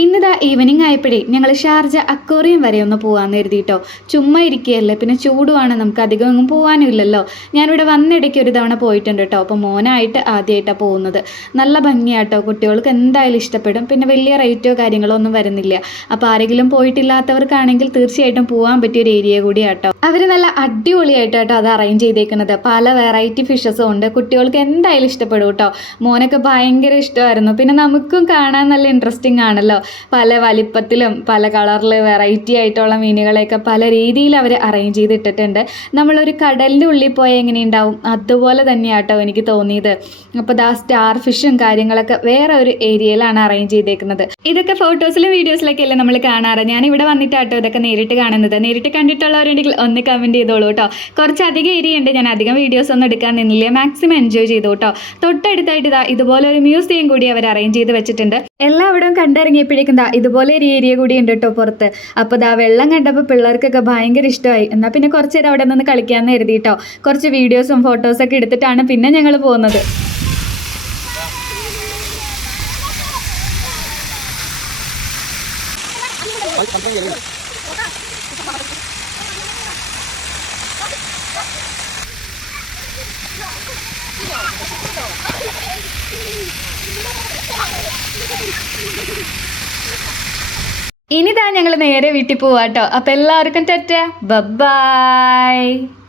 ഇന്നിതാ ഈവനിങ് ആയപ്പോഴേ ഞങ്ങൾ Sharjah aquarium വരെ ഒന്ന് പോകാമെന്ന് കരുതിയിട്ടോ. ചുമ്മാ ഇരിക്കുകയല്ലേ, പിന്നെ ചൂടുമാണ്, നമുക്ക് അധികം ഒന്നും പോകാനും ഇല്ലല്ലോ. ഞാനിവിടെ വന്നിടയ്ക്ക് ഒരു തവണ പോയിട്ടുണ്ട് കേട്ടോ. അപ്പോൾ മോനായിട്ട് ആദ്യമായിട്ടാണ് പോകുന്നത്. നല്ല ഭംഗിയാട്ടോ, കുട്ടികൾക്ക് എന്തായാലും ഇഷ്ടപ്പെടും. പിന്നെ വലിയ റേറ്റോ കാര്യങ്ങളോ ഒന്നും വരുന്നില്ല. അപ്പോൾ ആരെങ്കിലും പോയിട്ടില്ലാത്തവർക്കാണെങ്കിൽ തീർച്ചയായിട്ടും പോകാൻ പറ്റിയൊരു ഏരിയ കൂടിയാട്ടോ. അവർ നല്ല അടിപൊളിയായിട്ടോ അത് അറേഞ്ച് ചെയ്തേക്കുന്നത്. പല വെറൈറ്റി ഫിഷസും ഉണ്ട്. കുട്ടികൾക്ക് എന്തായാലും ഇഷ്ടപ്പെടും കേട്ടോ. മോനൊക്കെ ഭയങ്കര ഇഷ്ടമായിരുന്നു. പിന്നെ നമുക്കും കാണാൻ നല്ല ഇൻട്രസ്റ്റിംഗ് ആണല്ലോ. പല വലിപ്പത്തിലും പല കളറിൽ വെറൈറ്റി ആയിട്ടുള്ള മീനുകളെയൊക്കെ പല രീതിയിൽ അവർ അറേഞ്ച് ചെയ്തിട്ടിട്ടുണ്ട്. നമ്മളൊരു കടലിൻ്റെ ഉള്ളിൽ പോയാൽ എങ്ങനെയുണ്ടാവും അതുപോലെ തന്നെയാട്ടോ എനിക്ക് തോന്നിയത്. അപ്പോൾ ദാ സ്റ്റാർ ഫിഷും കാര്യങ്ങളൊക്കെ വേറെ ഒരു ഏരിയയിലാണ് അറേഞ്ച് ചെയ്തേക്കുന്നത്. ഇതൊക്കെ ഫോട്ടോസിലും വീഡിയോസിലൊക്കെ അല്ലേ നമ്മൾ കാണാറ്. ഞാൻ ഇവിടെ വന്നിട്ടാട്ടോ ഇതൊക്കെ നേരിട്ട് കാണുന്നത്. നേരിട്ട് കണ്ടിട്ടുള്ളവരുണ്ടെങ്കിൽ ഒന്ന് കമൻറ്റ് ചെയ്തോളൂ കേട്ടോ. കുറച്ചധികം ഏരിയ ഉണ്ട്, ഞാൻ അധികം വീഡിയോസ് ഒന്നും എടുക്കാൻ നിന്നില്ല. മാക്സിമം എൻജോയ് ചെയ്തു കേട്ടോ. തൊട്ടടുത്തായിട്ട് ഇതാ ഇതുപോലെ ഒരു മ്യൂസിയം കൂടി അവർ അറേഞ്ച് ചെയ്ത് വെച്ചിട്ടുണ്ട്. എല്ലാവിടെയും കണ്ടിറങ്ങിയപ്പോഴേക്കും ഇതുപോലെ ഒരു ഏരിയ കൂടി ഉണ്ട് കേട്ടോ പുറത്ത്. അപ്പോൾ ദാ വെള്ളം കണ്ടപ്പോൾ പിള്ളേർക്കൊക്കെ ഭയങ്കര ഇഷ്ടമായി. എന്നാൽ പിന്നെ കുറച്ച് നേരം അവിടെ നിന്ന് കളിക്കാമെന്ന് കരുതി കേട്ടോ. കുറച്ച് വീഡിയോസും ഫോട്ടോസൊക്കെ എടുത്തിട്ടാണ് പിന്നെ ഞങ്ങൾ പോകുന്നത്. ഇനിതാ ഞങ്ങൾ നേരെ വീട്ടിൽ പോവാട്ടോ. അപ്പോൾ എല്ലാവർക്കും ടാറ്റാ, ബൈ.